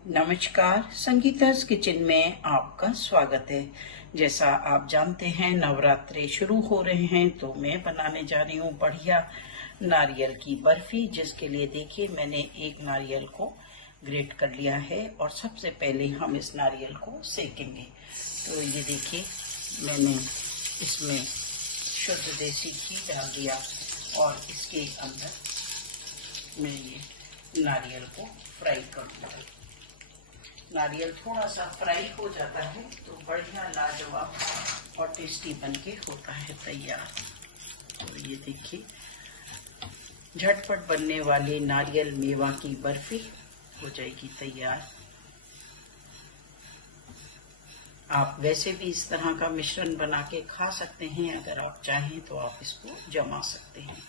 नमस्कार, संगीता's किचन में आपका स्वागत है। जैसा आप जानते हैं नवरात्रे शुरू हो रहे हैं तो मैं बनाने जा रही हूँ बढ़िया नारियल की बर्फी, जिसके लिए देखिए मैंने एक नारियल को ग्रेट कर लिया है और सबसे पहले हम इस नारियल को सेकेंगे। तो ये देखिए मैंने इसमें शुद्ध देसी घी डाल दिया और इसके अंदर मैं ये नारियल को फ्राई करूँगा। नारियल थोड़ा सा फ्राई हो जाता है तो बढ़िया लाजवाब और टेस्टी बनके होता है तैयार। तो ये देखिए झटपट बनने वाली नारियल मेवा की बर्फी हो जाएगी तैयार। आप वैसे भी इस तरह का मिश्रण बना के खा सकते हैं, अगर आप चाहें तो आप इसको जमा सकते हैं।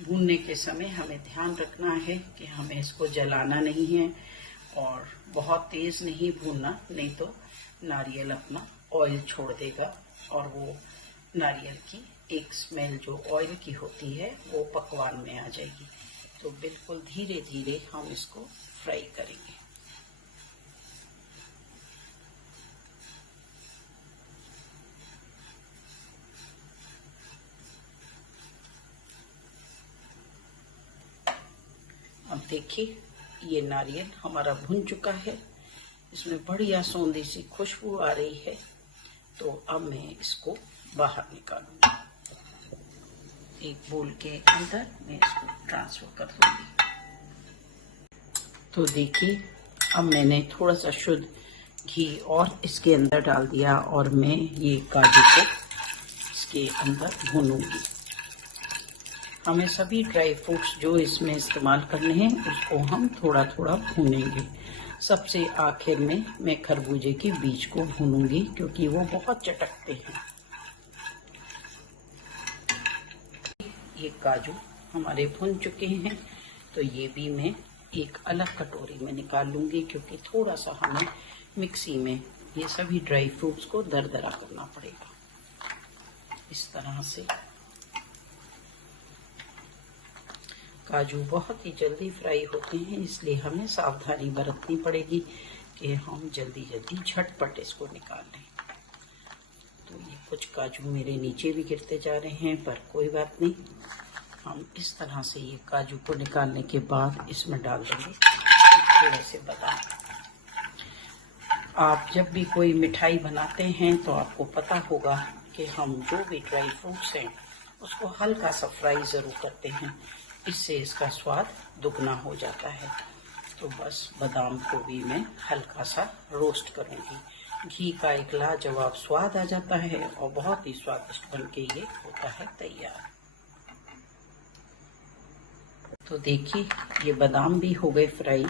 भूनने के समय हमें ध्यान रखना है कि हमें इसको जलाना नहीं है और बहुत तेज नहीं भूनना, नहीं तो नारियल अपना ऑयल छोड़ देगा और वो नारियल की एक स्मेल जो ऑयल की होती है वो पकवान में आ जाएगी। तो बिल्कुल धीरे धीरे हम इसको फ्राई करेंगे। अब देखिए ये नारियल हमारा भुन चुका है, इसमें बढ़िया सौंधी सी खुशबू आ रही है। तो अब मैं इसको बाहर निकालूंगी, एक बोल के अंदर मैं इसको ट्रांसफर कर दूंगी। तो देखिए अब मैंने थोड़ा सा शुद्ध घी और इसके अंदर डाल दिया और मैं ये काजू को इसके अंदर भूनूंगी। हमें सभी ड्राई फ्रूट्स जो इसमें इस्तेमाल करने हैं उसको हम थोड़ा थोड़ा भूनेंगे। सबसे आखिर में मैं खरबूजे के बीज को भूनूंगी क्योंकि वो बहुत चटकते हैं। ये काजू हमारे भुन चुके हैं तो ये भी मैं एक अलग कटोरी में निकाल लूंगी, क्योंकि थोड़ा सा हमें मिक्सी में ये सभी ड्राई फ्रूट्स को दरदरा करना पड़ेगा। इस तरह से काजू बहुत ही जल्दी फ्राई होते हैं, इसलिए हमें सावधानी बरतनी पड़ेगी कि हम जल्दी जल्दी झटपट इसको निकाल लें। तो ये कुछ काजू मेरे नीचे भी गिरते जा रहे हैं, पर कोई बात नहीं। हम इस तरह से ये काजू को निकालने के बाद इसमें डाल देंगे थोड़े से बादाम। आप जब भी कोई मिठाई बनाते हैं तो आपको पता होगा कि हम जो भी ड्राई फ्रूट्स हैं उसको हल्का सा फ्राई ज़रूर करते हैं, इससे इसका स्वाद दुगना हो जाता है। तो बस बादाम को भी मैं हल्का सा रोस्ट करूंगी। घी का एक लाजवाब स्वाद आ जाता है और बहुत ही स्वादिष्ट बनके ये होता है तैयार। तो देखिए ये बादाम भी हो गए फ्राई।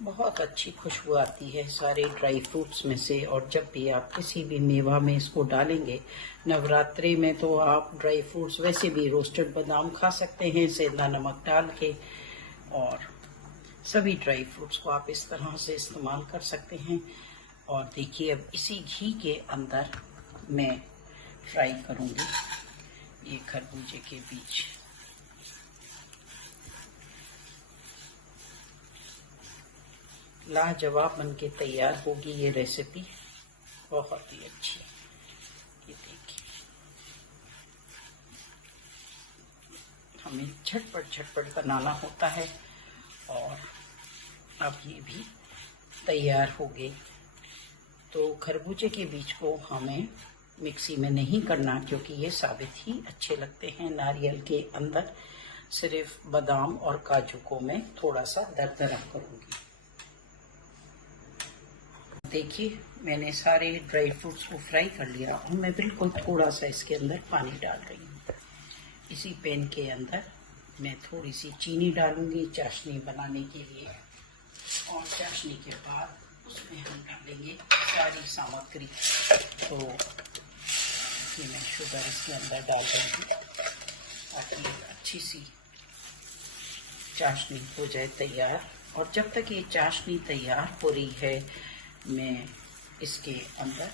बहुत अच्छी खुशबू आती है सारे ड्राई फ्रूट्स में से, और जब भी आप किसी भी मेवा में इसको डालेंगे नवरात्रि में तो आप ड्राई फ्रूट्स वैसे भी रोस्टेड बादाम खा सकते हैं सेंधा नमक डाल के, और सभी ड्राई फ्रूट्स को आप इस तरह से इस्तेमाल कर सकते हैं। और देखिए अब इसी घी के अंदर मैं फ्राई करूँगी ये खरबूजे के बीज। लाजवाब बन के तैयार होगी ये रेसिपी, बहुत ही अच्छी। ये देखिए हमें झटपट झटपट बनाना होता है और अब ये भी तैयार हो गई। तो खरबूजे के बीज को हमें मिक्सी में नहीं करना, क्योंकि ये साबित ही अच्छे लगते हैं। नारियल के अंदर सिर्फ बादाम और काजू को मैं थोड़ा सा दरदरा करूँगी। देखिए मैंने सारे ड्राई फ्रूट्स को फ्राई कर लिया और मैं बिल्कुल थोड़ा सा इसके अंदर पानी डाल रही हूँ। इसी पैन के अंदर मैं थोड़ी सी चीनी डालूंगी चाशनी बनाने के लिए, और चाशनी के बाद उसमें हम डालेंगे सारी सामग्री। तो ये मैं शुगर इसके अंदर डाल दूँगी ताकि अच्छी सी चाशनी हो जाए तैयार। और जब तक ये चाशनी तैयार हो रही है मैं इसके अंदर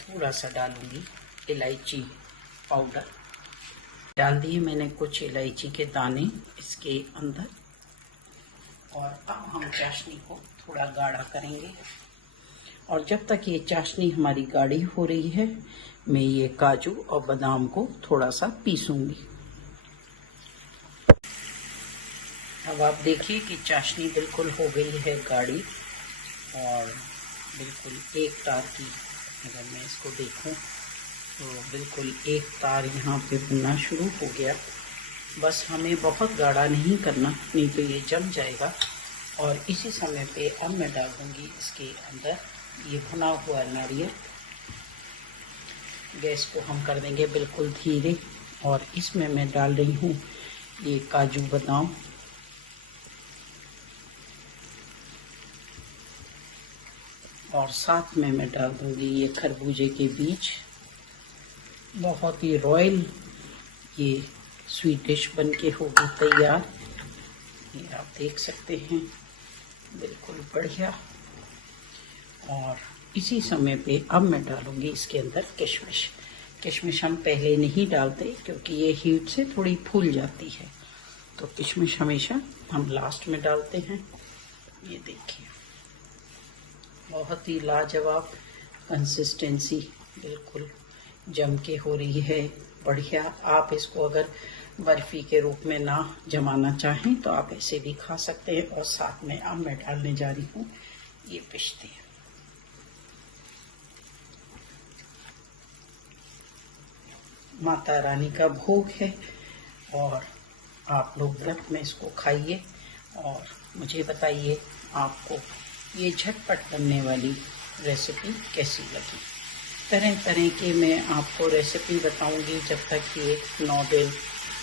थोड़ा सा डालूंगी इलायची पाउडर। डाल दिए मैंने कुछ इलायची के दाने इसके अंदर। और अब हम चाशनी को थोड़ा गाढ़ा करेंगे। और जब तक ये चाशनी हमारी गाढ़ी हो रही है, मैं ये काजू और बादाम को थोड़ा सा पीसूंगी। अब आप देखिए कि चाशनी बिल्कुल हो गई है गाढ़ी और बिल्कुल एक तार की, अगर मैं इसको देखूं तो बिल्कुल एक तार यहाँ पे बनना शुरू हो गया। बस हमें बहुत गाढ़ा नहीं करना, नहीं तो ये जम जाएगा। और इसी समय पे अब मैं डाल दूँगी इसके अंदर ये भुना हुआ नारियल। गैस को हम कर देंगे बिल्कुल धीरे और इसमें मैं डाल रही हूँ ये काजू बादाम और साथ में मैं डाल दूँगी ये खरबूजे के बीज। बहुत ही रॉयल ये स्वीट डिश बन के होगी तैयार। ये आप देख सकते हैं, बिल्कुल बढ़िया। और इसी समय पे अब मैं डालूंगी इसके अंदर किशमिश। किशमिश हम पहले नहीं डालते क्योंकि ये हीट से थोड़ी फूल जाती है, तो किशमिश हमेशा हम लास्ट में डालते हैं। ये देखिए, बहुत ही लाजवाब कंसिस्टेंसी, बिल्कुल जम के हो रही है, बढ़िया। आप इसको अगर बर्फ़ी के रूप में ना जमाना चाहें तो आप ऐसे भी खा सकते हैं। और साथ में अब मैं डालने जा रही हूँ ये पिस्ते। माता रानी का भोग है और आप लोग व्रत में इसको खाइए और मुझे बताइए आपको ये झटपट बनने वाली रेसिपी कैसी लगी। तरह तरह के मैं आपको रेसिपी बताऊंगी जब तक ये 9 दिन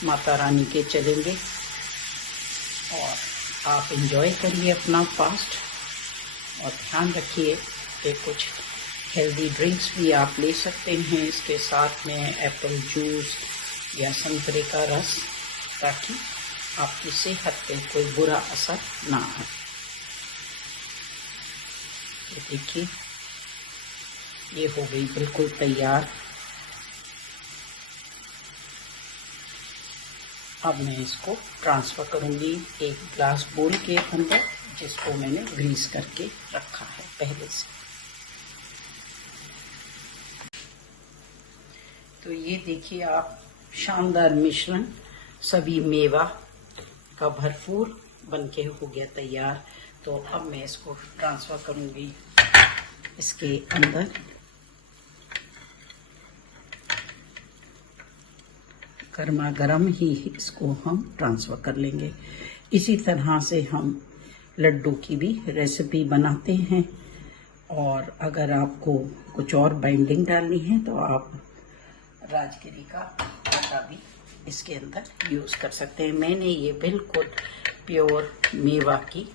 माता रानी के चलेंगे। और आप इंजॉय करिए अपना फास्ट और ध्यान रखिए कि कुछ हेल्दी ड्रिंक्स भी आप ले सकते हैं इसके साथ में, एप्पल जूस या संतरे का रस, ताकि आपकी सेहत पे कोई बुरा असर ना आए। तो देखिए, ये हो गई बिल्कुल तैयार। अब मैं इसको ट्रांसफ़र करूँगी एक ग्लास बोल के अंदर, जिसको मैंने ग्रीस करके रखा है पहले से। तो ये देखिए आप, शानदार मिश्रण सभी मेवा का भरपूर बनके हो गया तैयार। तो अब मैं इसको ट्रांसफ़र करूँगी इसके अंदर। गर्मा गर्म ही इसको हम ट्रांसफ़र कर लेंगे। इसी तरह से हम लड्डू की भी रेसिपी बनाते हैं। और अगर आपको कुछ और बाइंडिंग डालनी है तो आप राजगिरी का आटा भी इसके अंदर यूज़ कर सकते हैं। मैंने ये बिल्कुल प्योर मेवा की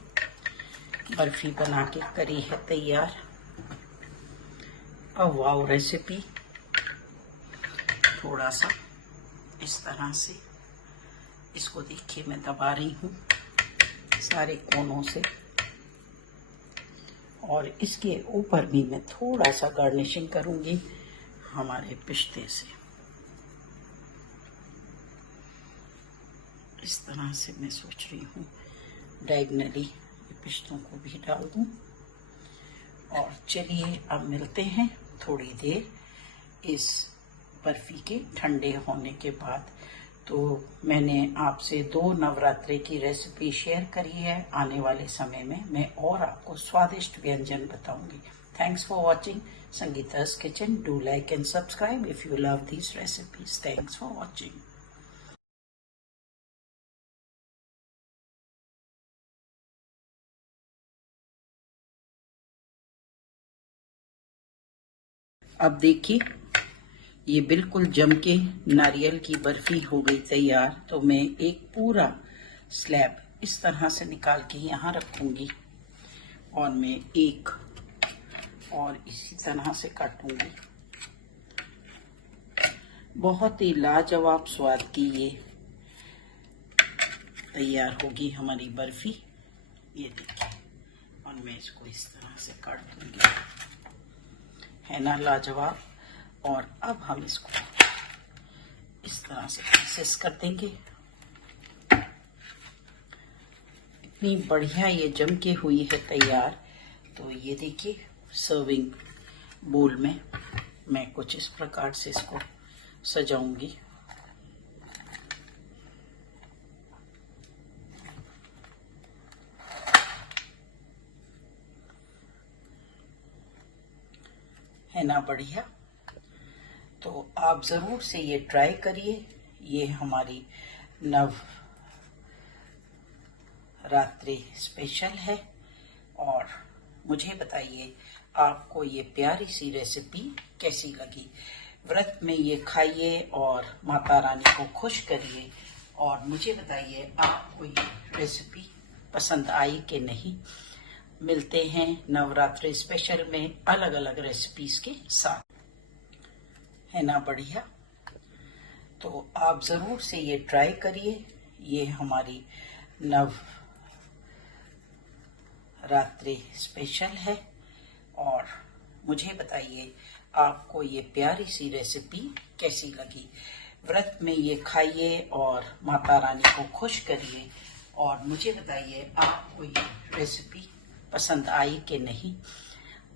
बर्फ़ी बना के करी है तैयार। अब वाव रेसिपी, थोड़ा सा इस तरह से इसको देखिए मैं दबा रही हूँ सारे कोनों से। और इसके ऊपर भी मैं थोड़ा सा गार्निशिंग करूँगी हमारे पिस्ते से। इस तरह से मैं सोच रही हूँ डायगनली पिस्तों को भी डाल दूँ। और चलिए अब मिलते हैं थोड़ी देर इस बर्फ़ी के ठंडे होने के बाद। तो मैंने आपसे 2 नवरात्रे की रेसिपी शेयर करी है। आने वाले समय में मैं और आपको स्वादिष्ट व्यंजन बताऊंगी। Thanks for watching Sangeeta's Kitchen. Do like and subscribe if you love these recipes. Thanks for watching. अब देखिए, ये बिल्कुल जम के नारियल की बर्फ़ी हो गई तैयार। तो मैं एक पूरा स्लैब इस तरह से निकाल के यहाँ रखूँगी और मैं एक और इसी तरह से काटूँगी। बहुत ही लाजवाब स्वाद की ये तैयार होगी हमारी बर्फ़ी। ये देखिए, और मैं इसको इस तरह से काट दूँगी, है ना लाजवाब। और अब हम इसको इस तरह से पीसेस कर देंगे। इतनी बढ़िया ये जम के हुई है तैयार। तो ये देखिए सर्विंग बोल में मैं कुछ इस प्रकार से इसको सजाऊंगी। है ना बढ़िया। तो आप ज़रूर से ये ट्राई करिए। ये हमारी नवरात्रि स्पेशल है। और मुझे बताइए आपको ये प्यारी सी रेसिपी कैसी लगी। व्रत में ये खाइए और माता रानी को खुश करिए। और मुझे बताइए आपको ये रेसिपी पसंद आई कि नहीं। मिलते हैं नवरात्रि स्पेशल में अलग अलग रेसिपीज के साथ। है ना बढ़िया। तो आप ज़रूर से ये ट्राई करिए। ये हमारी नवरात्रि स्पेशल है। और मुझे बताइए आपको ये प्यारी सी रेसिपी कैसी लगी। व्रत में ये खाइए और माता रानी को खुश करिए। और मुझे बताइए आपको ये रेसिपी पसंद आई कि नहीं।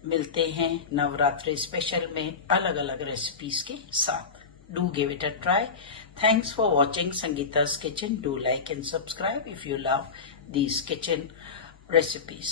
मिलते हैं नवरात्रि स्पेशल में अलग अलग रेसिपीज के साथ। Do give it a try. Thanks for watching Sangeeta's Kitchen. Do like and subscribe if you love these kitchen recipes.